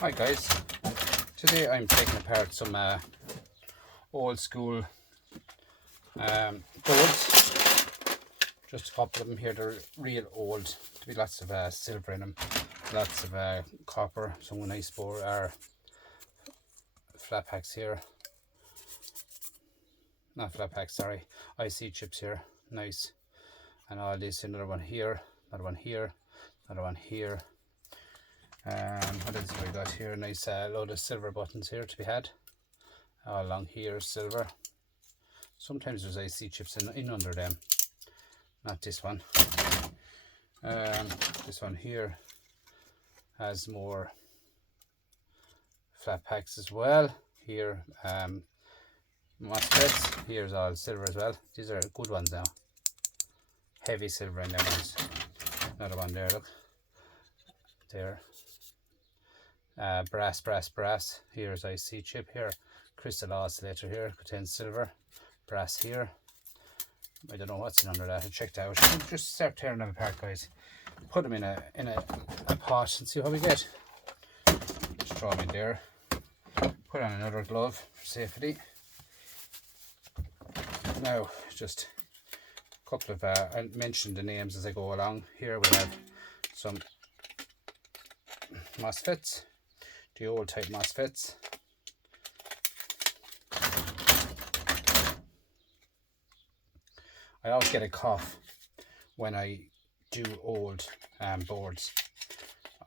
Hi guys, today I'm taking apart some old school boards. Just a couple of them here. They're real old. There'll be lots of silver in them, lots of copper, some nice board or flat packs here. Not flat packs, sorry, IC chips here, nice. And all this, another one here, another one here, another one here. What else have we got here? Nice load of silver buttons here to be had. All along here, silver. Sometimes there's IC chips in under them. Not this one. This one here has more flat packs as well. Here, MOSFETs. Here's all silver as well. These are good ones now. Heavy silver in them ones. Another one there, look. There. Brass. Here's IC chip here. Crystal oscillator here, contains silver. Brass here. I don't know what's in under that. I checked out. Just start tearing them apart, guys. Put them in a pot and see how we get. Just throw them in there. Put on another glove for safety. Now, just a couple of I'll mention the names as I go along. Here we have some MOSFETs, the old type MOSFETs. I always get a cough when I do old boards.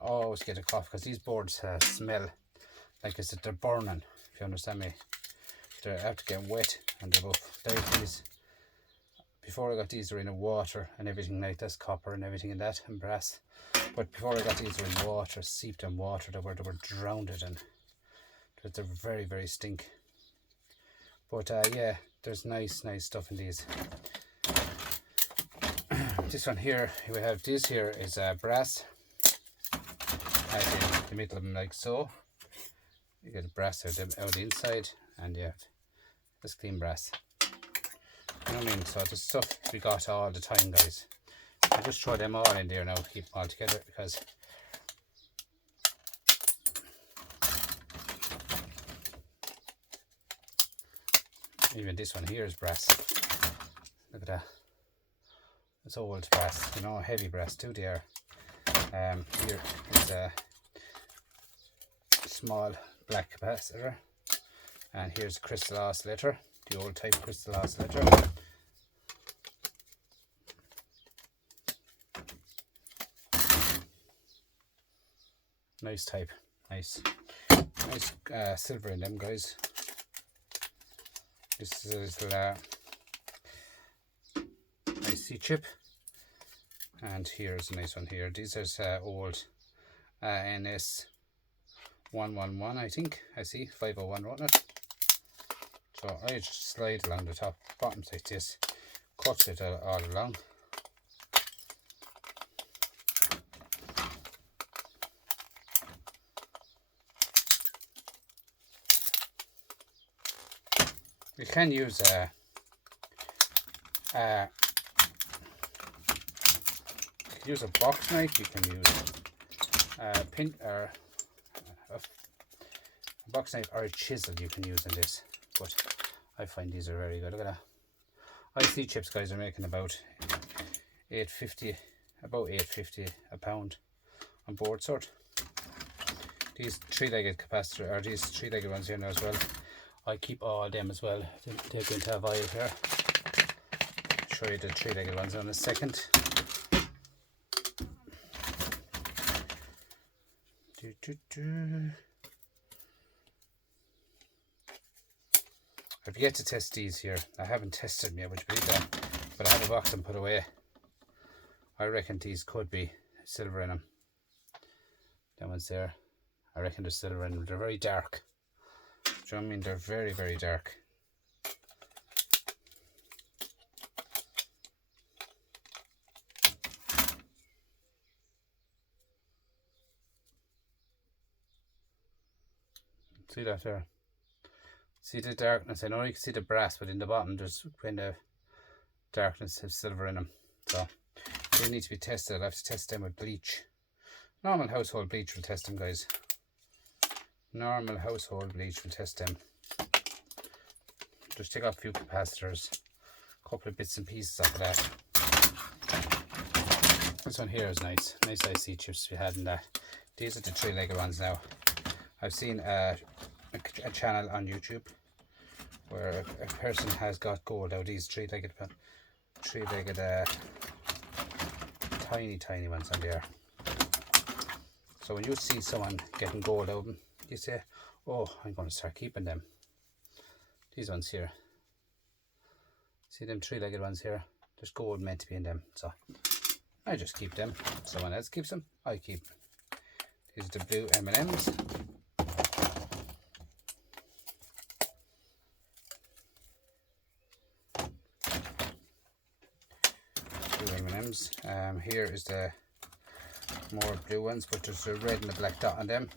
I always get a cough because these boards smell like as if they're burning, if you understand me. They're out to get wet and they're both like these. Before I got these, they were in water and everything like this, copper and everything in that, and brass. But before I got these, they were in water, seeped in water. They were drowned in. They're very, very stink. But yeah, there's nice stuff in these. This one here, we have this here is brass. As in the middle of them, like so. You get the brass out the inside, and you have this clean brass. You know what I mean? So the stuff we got all the time, guys. I just throw them all in there now to keep them all together, because even this one here is brass. Look at that. It's old brass, you know, heavy brass too. They are. Here is a small black capacitor, and here's a crystal oscillator, the old type crystal oscillator. Nice type, nice silver in them, guys. This is a little IC chip, and here's a nice one here. These are old NS 111, I think. I see 501 wrote it. So I just slide along the top bottoms like this, cut it all along. You can use a box knife. You can use a pin or a box knife or a chisel. You can use in this, but I find these are very good. Look at that. IC chips, guys, are making about $8.50 a pound on board sort. These three-legged capacitor, or these three-legged ones here now as well. I keep all them as well. They go into a vial here. I'll show you the three-legged ones in a second. I've yet to test these here. I haven't tested them yet, would you believe that? But I have a box and put away. I reckon these could be silver in them. That one's there. I reckon there's silver in them. They're very dark. Do you know what I mean? They're very, very dark. See that there? See the darkness? I know you can see the brass, but in the bottom there's kind of darkness of silver in them. So they need to be tested. I'll have to test them with bleach. Normal household bleach will test them, guys. Normal household bleach will test them. Just take off a few capacitors, a couple of bits and pieces off of that. This one here is nice IC chips we had in that. These are the three-legged ones now. I've seen a channel on YouTube where a person has got gold out of these three-legged tiny ones on there. So when you see someone getting gold out of them, you say, oh, I'm going to start keeping them. These ones here, see them three-legged ones here, there's gold meant to be in them, so I just keep them. Someone else keeps them, I keep. These are the blue M&Ms. Blue M&Ms. Here is the more blue ones, but there's a red and a black dot on them.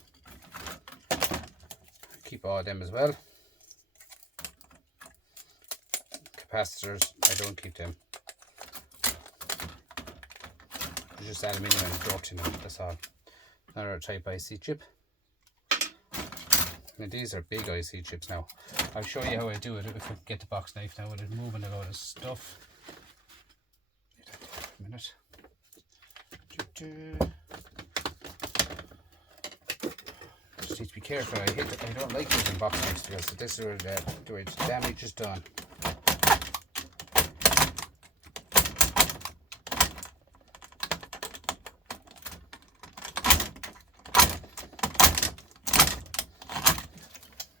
Keep all of them as well. Capacitors, I don't keep them. There's just aluminium and dirt in them, that's all. Another type IC chip. Now these are big IC chips now. I'll show you how I do it if I get the box knife now with it moving a lot of stuff. A minute. Just need to be careful. I don't like using box knives because this is where the damage is done.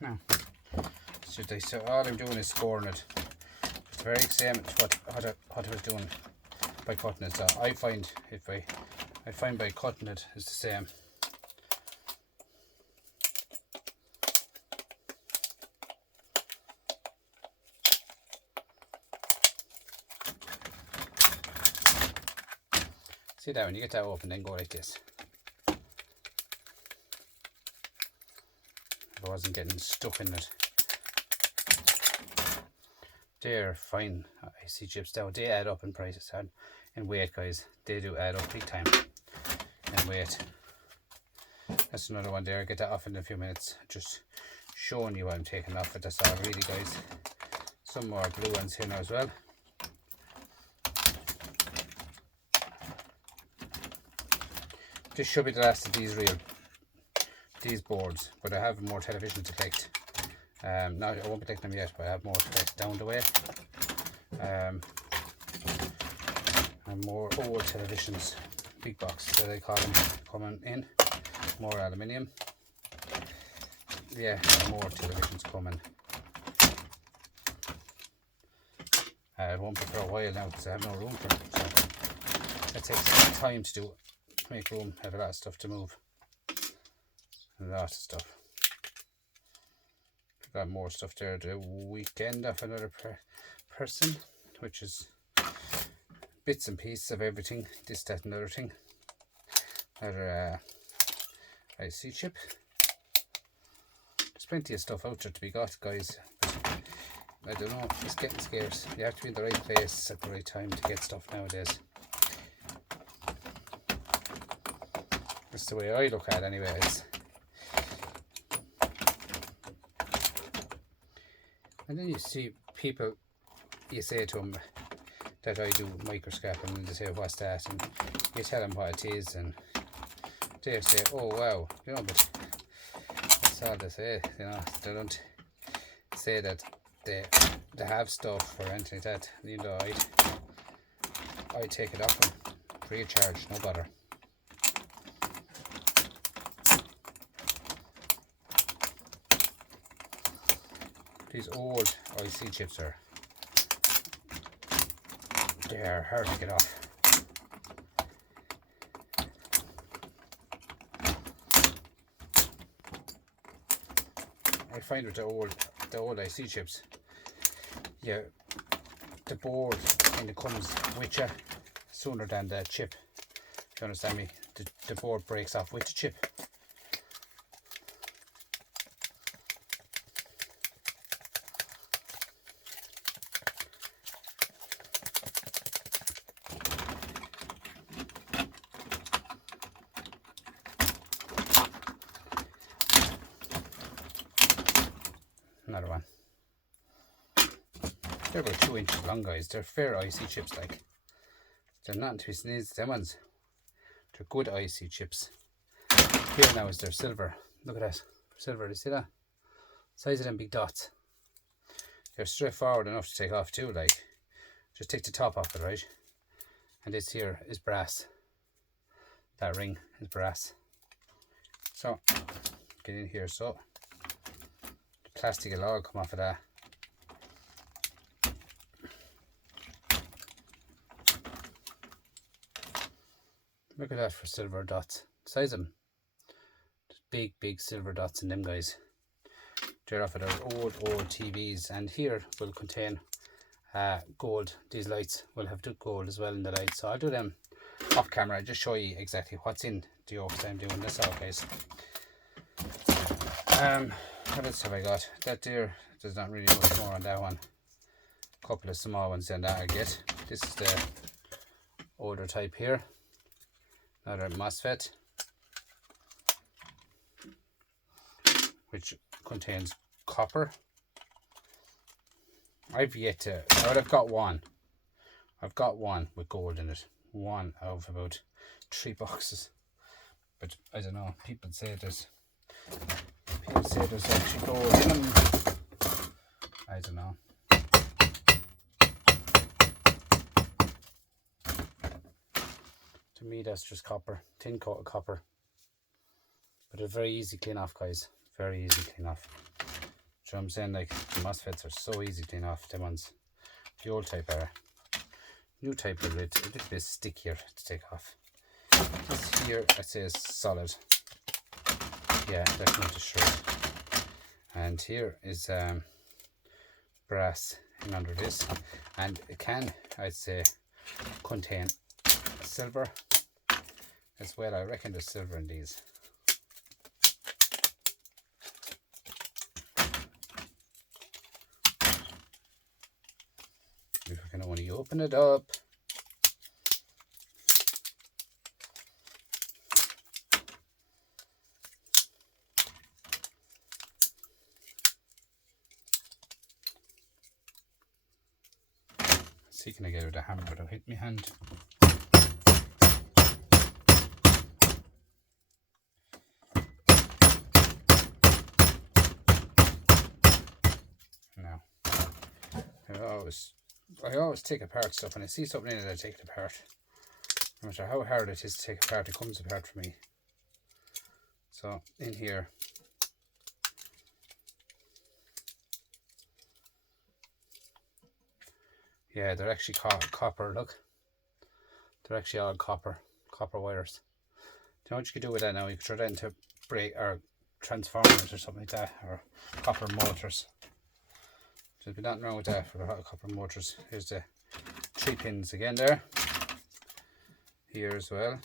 Now, so all I'm doing is scoring it. It's the very same as what I was doing by cutting it. So I find by cutting it is the same. See that when you get that open, then go like this. If I wasn't getting stuck in it. They're fine IC chips now. They add up in prices and in weight, guys. They do add up big time in weight. That's another one there. Get that off in a few minutes. Just showing you what I'm taking off it. That's all really, guys. Some more blue ones here now as well. This should be the last of these boards, but I have more television to collect. No, I won't be taking them yet, but I have more to collect down the way. And more old televisions, big box that I call them, coming in. More aluminium. Yeah, more televisions coming. I won't be for a while now because I have no room for them. So that takes some time to do. Make room, have a lot of stuff to move. A lot of stuff. Got more stuff there. The weekend of another person, which is bits and pieces of everything. This, that, and other thing. Another IC chip. There's plenty of stuff out there to be got, guys. I don't know, it's getting scarce. You have to be in the right place at the right time to get stuff nowadays. That's the way I look at it anyways. And then you see people, you say to them that I do microscoping and they say, what's that? And you tell them what it is and they say, oh wow, you know, but that's all they say, you know. They don't say that they have stuff or anything like that. You know, I take it off them free of charge, no bother. These old IC chips they're hard to get off. I find with the old IC chips, yeah, the board kind of comes with you sooner than the chip. You understand me? The board breaks off with the chip. another one. They're about 2 inches long, guys. They're fair icy chips, like. They're not to be sneezed. Them ones, they're good icy chips. Here now is their silver. Look at that. Silver, do you see that? Size of them big dots. They're straightforward enough to take off too, like. Just take the top off it, right? And this here is brass. That ring is brass. So, get in here, so. The plastic will all come off of that. Look at that for silver dots. Size of them. Big, big silver dots in them, guys. They're off of their old TVs. And here will contain gold. These lights will have gold as well in the lights. So I'll do them off camera. I'll just show you exactly what's in the yokes I'm doing this out, guys. What else have I got? That there, there's not really much more on that one. A couple of small ones then that I get. This is the older type here. Another MOSFET, which contains copper. I've got one. I've got one with gold in it. One out of about 3 boxes. But I don't know. People say there's actually gold in them. I don't know. To me, that's just copper, tin coat of copper. But they're very easy to clean off, guys. Very easy to clean off. Do you know what I'm saying? Like, the MOSFETs are so easy to clean off. Them ones, the old type are. New type are a little bit stickier to take off. This here, I'd say, is solid. Yeah, that's not a shred. And here is brass in under this. And it can, I'd say, contain silver as well. I reckon there's silver in these. If we can only open it up. Let's see, can I get it with a hammer without hitting my hand? I always take apart stuff. When I see something in it, I take it apart. No matter how hard it is to take apart, it comes apart for me. So in here, yeah, they're actually copper. Look, they're actually all copper wires. Do you know what you could do with that now? You could throw that into brake or transformers or something like that, or copper motors. There'll be nothing wrong with that for the hot copper motors. Here's the 3 pins again there. Here as well.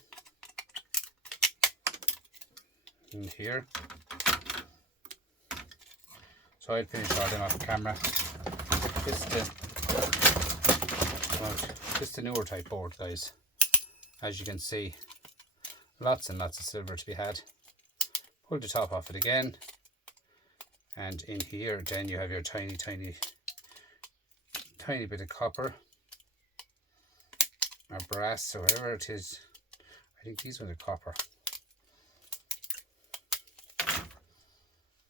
And here. So I'll finish all them off camera. This is the newer type board, guys. As you can see, lots and lots of silver to be had. Pull the top off it again. And in here then you have your tiny bit of copper or brass or whatever it is. I think these ones are copper.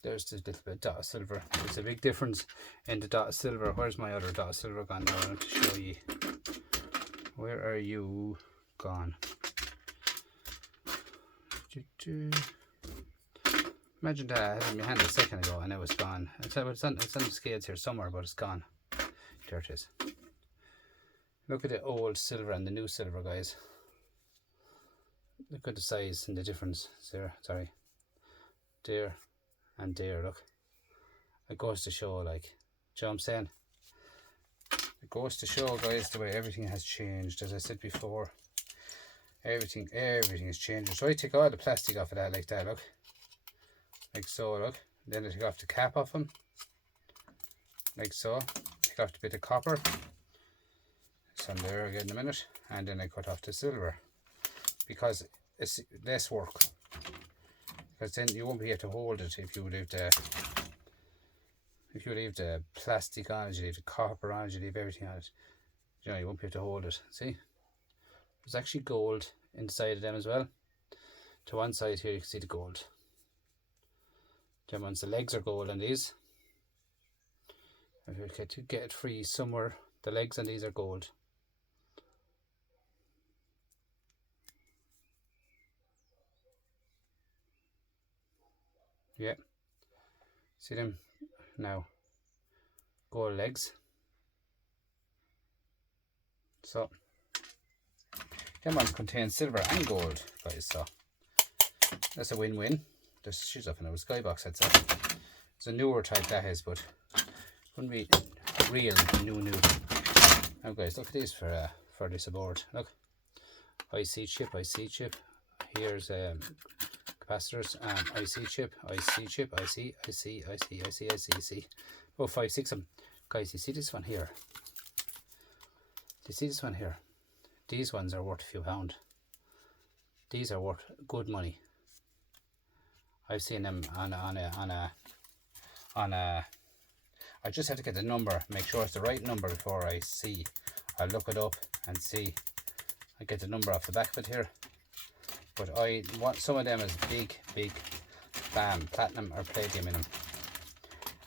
There's this little bit of dot of silver. There's a big difference in the dot of silver. Where's my other dot of silver gone now? I want to show you. Where are you gone? Imagine that I had it in my hand a second ago and it was gone. It's on the scales here somewhere, but it's gone. There it is. Look at the old silver and the new silver, guys. Look at the size and the difference. There, sorry. There and there, look. It goes to show, like, do you know what I'm saying? It goes to show, guys, the way everything has changed. As I said before, everything is changing. So I take all the plastic off of that like that, look. Like so, look. Then I take off the cap off them. Like so. Take off the bit of copper. It's on there again in a minute. And then I cut off the silver. Because it's less work. Because then you won't be able to hold it if you leave the if you leave the plastic on it, you leave the copper on it, you leave everything on it, you know, you won't be able to hold it. See, there's actually gold inside of them as well. To one side here you can see the gold. Them ones, the legs are gold on these. If you get it free somewhere, the legs on these are gold. Yeah, see them now, gold legs. So them ones contain silver and gold, guys, so that's a win-win. There's shoes off in our skybox, I'd say. It's a newer type that is, but wouldn't be real new. Now guys, look at these for this aboard. Look, IC chip. Here's capacitors, IC chip, IC. Oh, 5, 6 of them. Guys, you see this one here? Do you see this one here? These ones are worth a few pound. These are worth good money. I've seen them on a. I just have to get the number, make sure it's the right number before I see. I'll look it up and see. I get the number off the back of it here. But I want some of them as big platinum or palladium in them.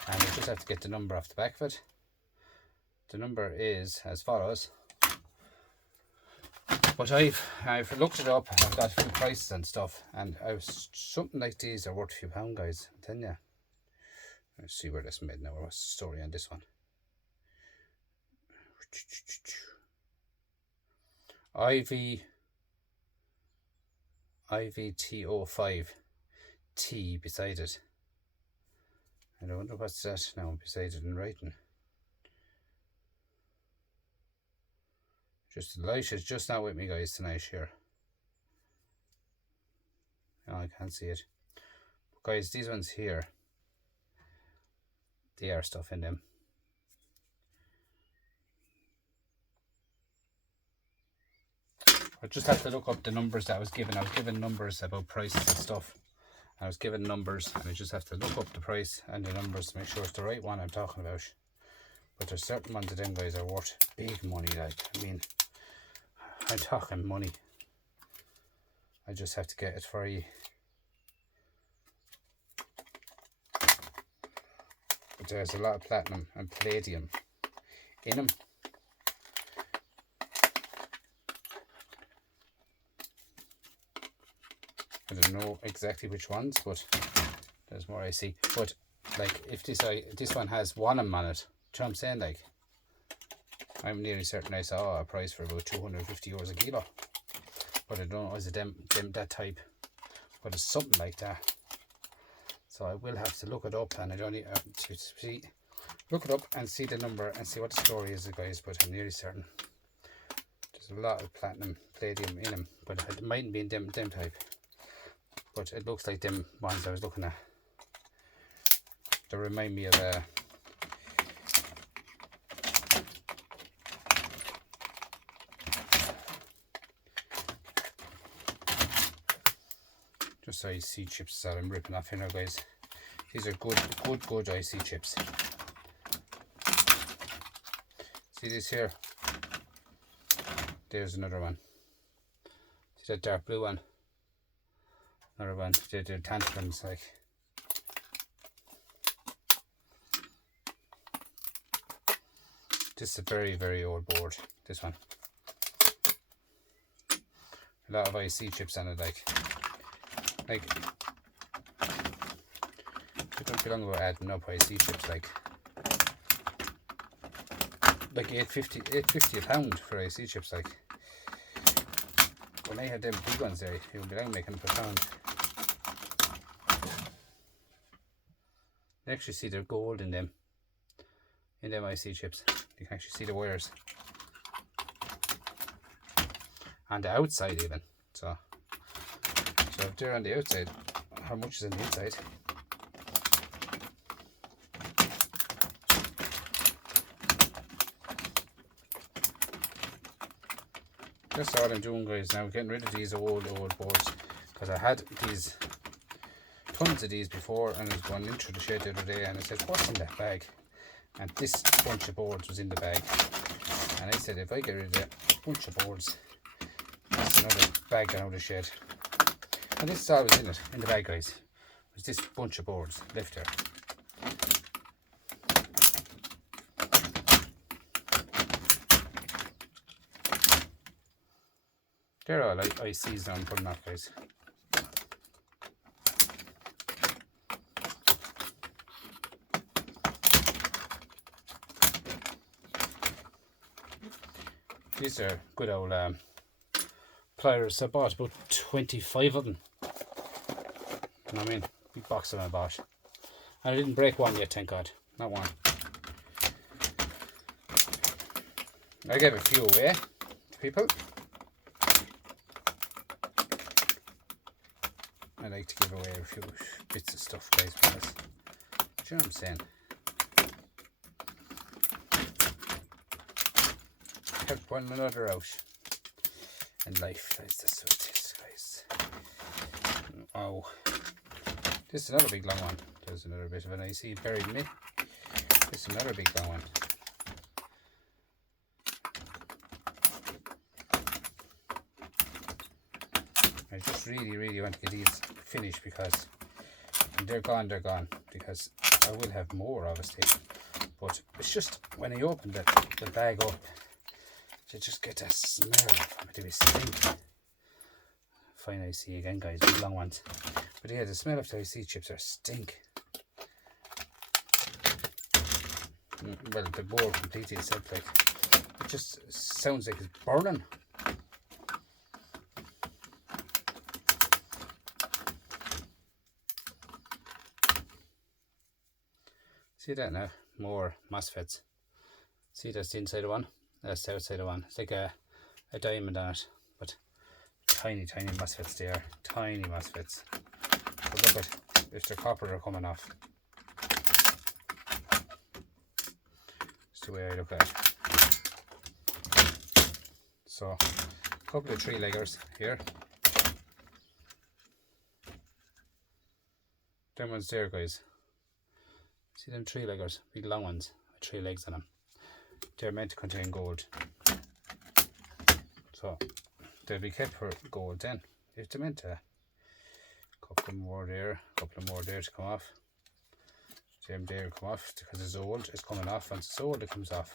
And I just have to get the number off the back of it. The number is as follows. But I've looked it up, I've got a few prices and stuff, and something like these are worth a few pound, guys, I'm telling you. Let's see where this made now. What's the story on this one? IVT05T beside it. I don't wonder what's that now beside it in writing. Just the light is just not with me, guys, tonight here. No, I can't see it. But guys, these ones here, they are stuff in them. I just have to look up the numbers that I was given. I was given numbers about prices and stuff. I was given numbers, and I just have to look up the price and the numbers to make sure it's the right one I'm talking about. But there's certain ones of them, guys, are worth big money. Like, I mean, I'm talking money. I just have to get it for you. But there's a lot of platinum and palladium in them. I don't know exactly which ones, but there's more I see. But like, if this one has one of them on it, do you know what I'm saying? Like, I'm nearly certain I saw a price for about €250 a kilo, but I don't know, is it them that type, but it's something like that. So I will have to look it up, and I don't need to see, look it up and see the number and see what the story is, guys. But I'm nearly certain there's a lot of platinum palladium in them, but it mightn't be in them type. But it looks like them ones I was looking at. They remind me of just IC chips that I'm ripping off here now, guys. These are good IC chips. See this here? There's another one. See that dark blue one? Another one. They're tantalums, like. This is a very old board, this one. A lot of IC chips on it, like it don't be long about adding up IC chips, like $8.50 a pound for IC chips, like. When I had them big ones there, it would be long making them per pound. You actually see the gold in them IC chips. You can actually see the wires on the outside even. So if they're on the outside, how much is on the inside? That's all I'm doing, guys, now, getting rid of these old boards, because I had these tons of these before, and I was going into the shed the other day and I said, what's in that bag? And this bunch of boards was in the bag. And I said, if I get rid of that bunch of boards, that's another bag out of the shed. And this is all was in the bag, guys. Was this bunch of boards left there. They're all ICs now I'm putting off, guys. These are good old pliers. I bought about 25 of them. You know what I mean? Big box of them I bought. And I didn't break one yet, thank God. Not one. I gave a few away to people. I like to give away a few bits of stuff, guys, because, do you know what I'm saying? Help one another out in life, guys. That's what it is, guys. Oh, this is another big long one. There's another bit of an IC buried in it. This is another big long one. I just really want to get these finished because when they're gone, because I will have more, obviously. But it's just when I open the bag up, you just get that smell from it. They stink. Fine IC again, guys, big long ones. But yeah, the smell of the IC chips are stink. Well, the board completely itself, like, it just sounds like it's burning. See that now? More MOSFETs. See, that's the inside of one. That's the outside of one. It's like a diamond on it, but tiny MOSFETs they are. Tiny MOSFETs. But look at, if they're copper, they're coming off. That's the way I look at it. So, a couple of 3-leggers here. Them ones there, guys. See them 3-leggers, big long ones with 3 legs on them. They're meant to contain gold. So they'll be kept for gold then. If they're meant to. Couple more there, couple more there to come off. Them there come off because it's old, it's coming off. Once it's old, it comes off.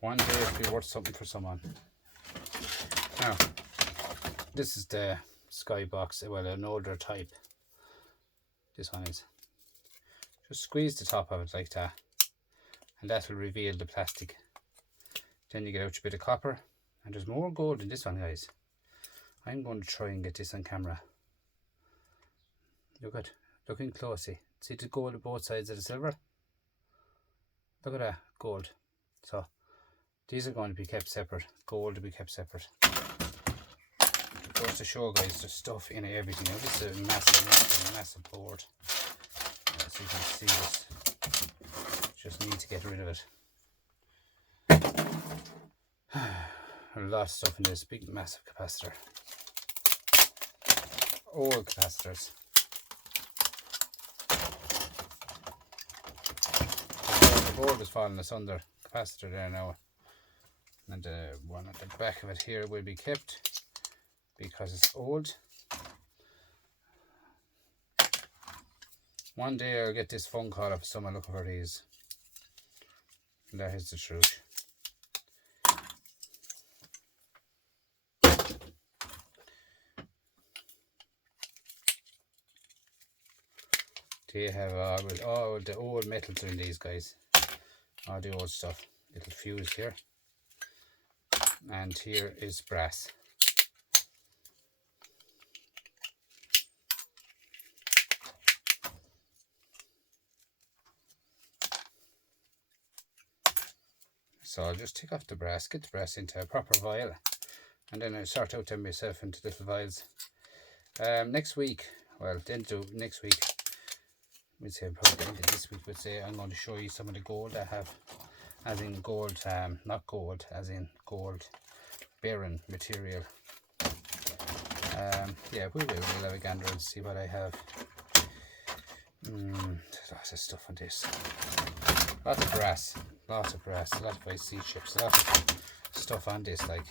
One day it'll be worth something for someone. Now, this is the Skybox, well, an older type. This one is. Just squeeze the top of it like that, and that will reveal the plastic. Then you get out your bit of copper, and there's more gold in this one, guys. I'm going to try and get this on camera. Look in closely. See the gold on both sides of the silver? Look at that, gold. So these are going to be kept separate. Gold will be kept separate. It goes to show, guys, there's stuff in everything. Now this is a massive board. As you can see, this just need to get rid of it. A lot of stuff in this big massive capacitor. Old capacitors. The board is falling asunder. Capacitor there now, and the one at the back of it here will be kept because it's old. One day I'll get this phone call of someone looking for these. And that is the truth. They have all the old metals in these, guys. All the old stuff. Little fuse here. And here is brass. So I'll just take off the brass, get the brass into a proper vial, and then I'll sort out them myself into little vials. Next week, well, then do next week, we'd say probably the end of this week, we'd say I'm going to show you some of the gold I have, as in gold, not gold, as in gold bearing material. Yeah, we'll have a gander and see what I have. There's lots of stuff on this. Lots of brass, a lot of IC chips, a lot of stuff on this. Like,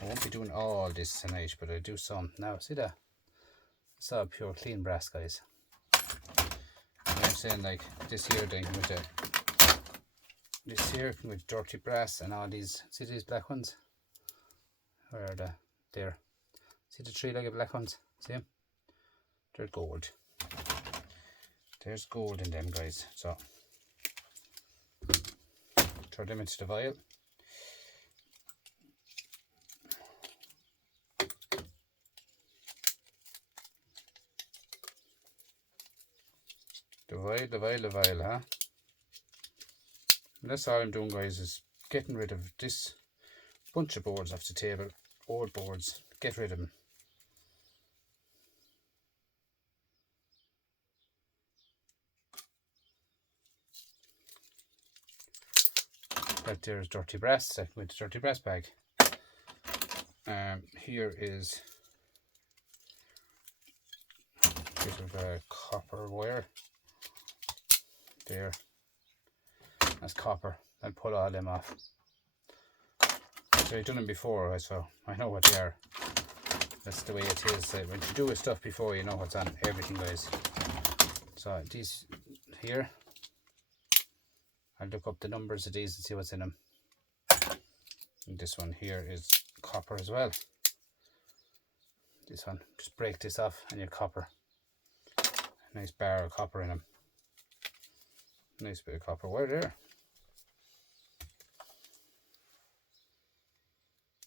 I won't be doing all this tonight, but I'll do some. Now, see that? It's all pure clean brass, guys. You know what I'm saying? Like, this here, then with this here with dirty brass and all these. See these black ones? Where are they? There. See the three-legged black ones? See them? They're gold. There's gold in them, guys. So throw them into the vial. The vial, huh? And that's all I'm doing, guys, is getting rid of this bunch of boards off the table. Old boards. Get rid of them. That there's dirty brass. That with the dirty brass bag. Here is a bit of copper wire. There. That's copper. I'll pull all them off. So I've done them before, so I know what they are. That's the way it is. When you do stuff before, you know what's on everything, guys. So these here, I'll look up the numbers of these and see what's in them. And this one here is copper as well. This one, just break this off and you have copper. A nice bar of copper in them. Nice bit of copper wire there.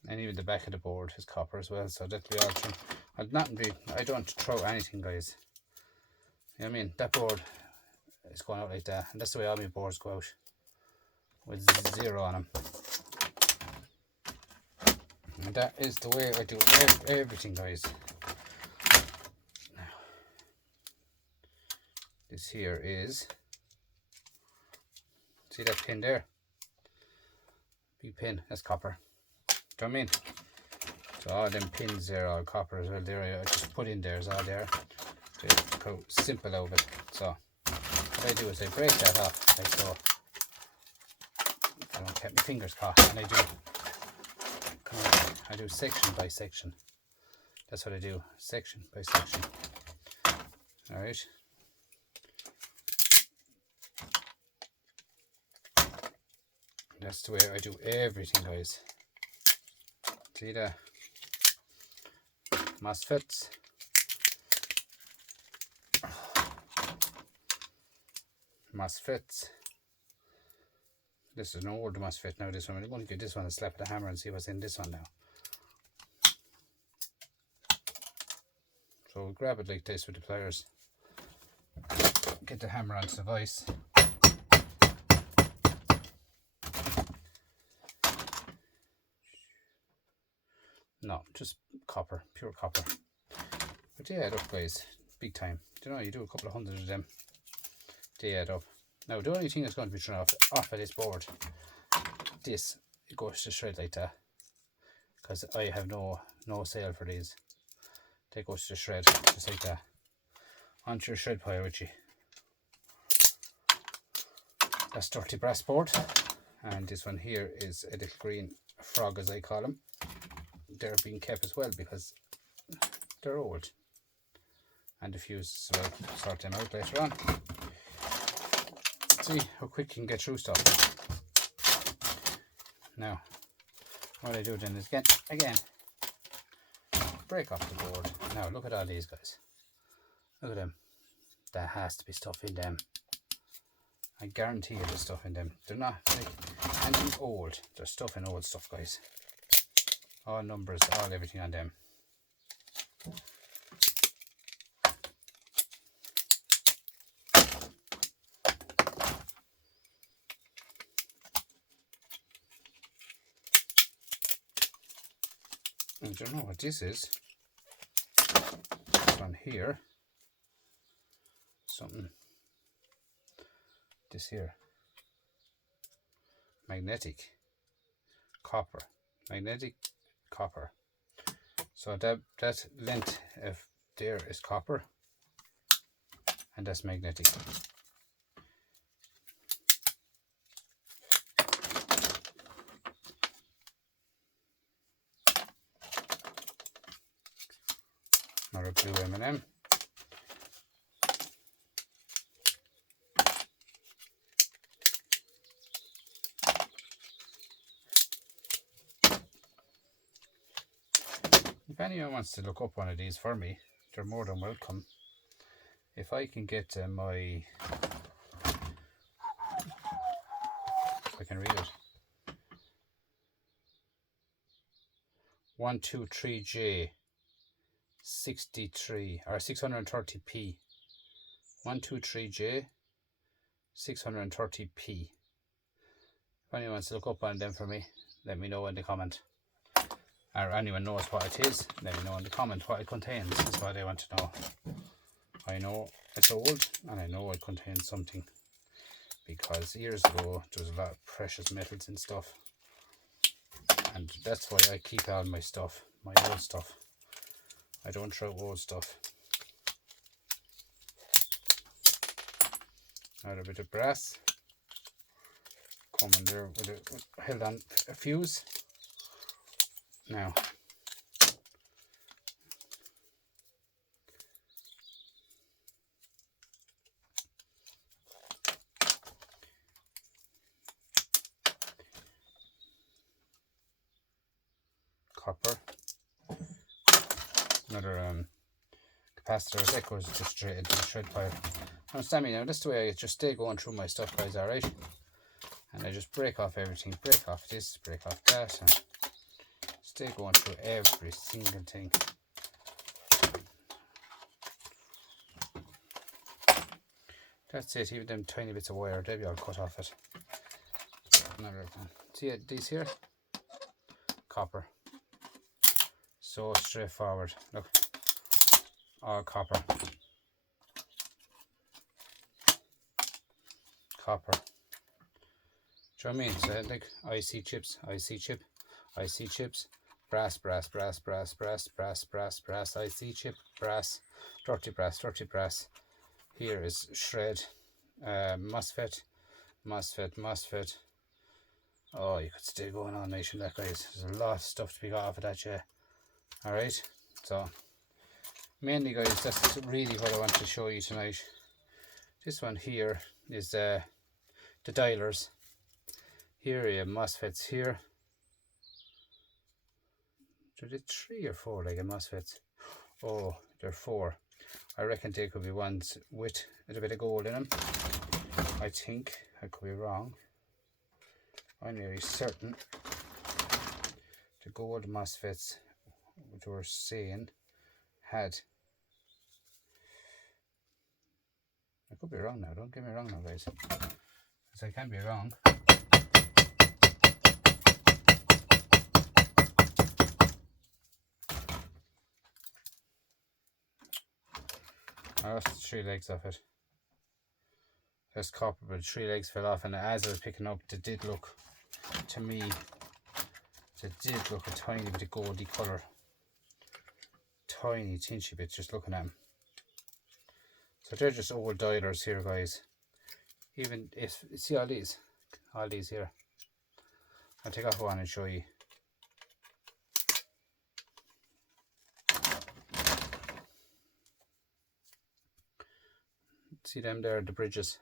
And even the back of the board is copper as well, so that'll be all true. I don't throw anything, guys. You know what I mean? That board is going out like that, and that's the way all my boards go out, with 0 on them. And that is the way I do everything, guys. Now, this here is, see that pin there? Big pin, that's copper. Do you know what I mean? So all them pins there are copper as well. There I just put in there, is all there. Just go simple over it. So what I do is I break that off like so. I don't get my fingers caught, and I do section by section. That's what I do, section by section. Alright. That's the way I do everything, guys. See the MOSFETs. This is an old MOSFET now, this one. I'm going to give this one a slap of the hammer and see what's in this one now. So we'll grab it like this with the pliers. Get the hammer onto the vise. No, just copper, pure copper. But they add up, guys, big time. You know, you do a couple of hundred of them, they add up. Now, the only thing that's going to be thrown off of this board, it goes to shred like that, because I have no sale for these. They go to shred, just like that. Onto your shred pile with you. That's dirty brass board. And this one here is a little green frog, as I call them. They're being kept as well because they're old, and the fuses as well. Sort them out later on. See how quick you can get through stuff. Now what I do then is again break off the board. Now look at all these, guys. Look at them. There has to be stuff in them. I guarantee you there's stuff in them. They're not like anything old. There's stuff in old stuff, guys. All numbers, all everything on them. I don't know what this is. This one here. Something. This here. Magnetic. Copper. Magnetic copper. So that length of there is copper, and that's magnetic. Another blue M&M. If anyone wants to look up one of these for me, they're more than welcome. If I can get my... I can read it. 123J 63 or 630p. 123J 630p. If anyone wants to look up on them for me, let me know in the comment. Or anyone knows what it is, let me know in the comment what it contains. That's what I want to know. I know it's old and I know it contains something, because years ago there was a lot of precious metals and stuff, and that's why I keep all my stuff, my old stuff. I don't throw old stuff. Another bit of brass coming there with a held on a fuse. Now copper, another capacitor that goes just straight into the shred pile. Understand me now, this is the way I just stay going through my stuff, guys, alright? And I just break off everything, break off this, break off that, and stay going through every single thing. That's it, even them tiny bits of wire, they'll be all cut off it. Another one. See these here? Copper. So straightforward. Look, all copper. Copper. Do you know what I mean? So like IC chips, IC chip, IC chips, brass, brass, brass, brass, brass, brass, brass, brass, IC chip, brass, dirty brass, dirty brass. Here is shred, MOSFET, MOSFET, MOSFET. Oh, you could still go on nation that, guys. There's a lot of stuff to be got off of that, yeah. Alright, so mainly, guys, that's really what I want to show you tonight. This one here is the dialers. Here you have MOSFETs here. Are they 3 or 4 like a MOSFETs? Oh, they're 4. I reckon they could be ones with a little bit of gold in them. I think. I could be wrong. I'm nearly certain the gold MOSFETs, which we're saying, had... I could be wrong now, don't get me wrong now, guys. Because I can be wrong. I lost the 3 legs of it. There's copper, but 3 legs fell off, and as I was picking up, they did look, to me, they did look a tiny bit of goldy colour. Tiny, tinchy bits, just looking at them. So they're just old dialers here, guys. Even if, see all these here. I'll take off one and show you. See them there, the bridges.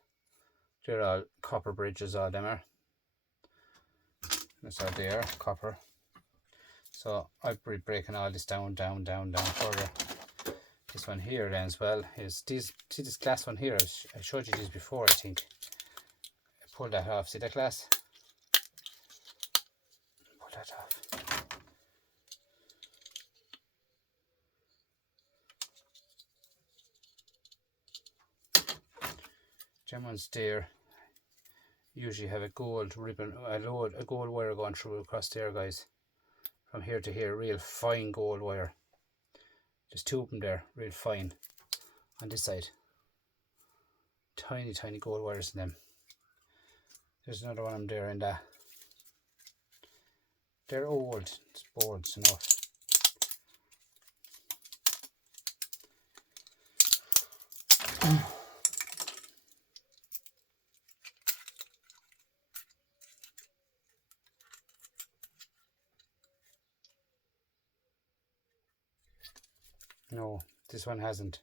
They're all copper bridges, all them are. That's all there, copper. So I'll be breaking all this down further. This one here then as well is these. See this glass one here? I showed you these before, I think. I pulled that off. See that glass? Pull that off. Them ones there usually have a gold ribbon, a gold wire going through across there, guys. From here to here, real fine gold wire. There's 2 of them there, real fine. On this side, tiny gold wires in them. There's another one of them there in that. They're old boards enough. No, this one hasn't.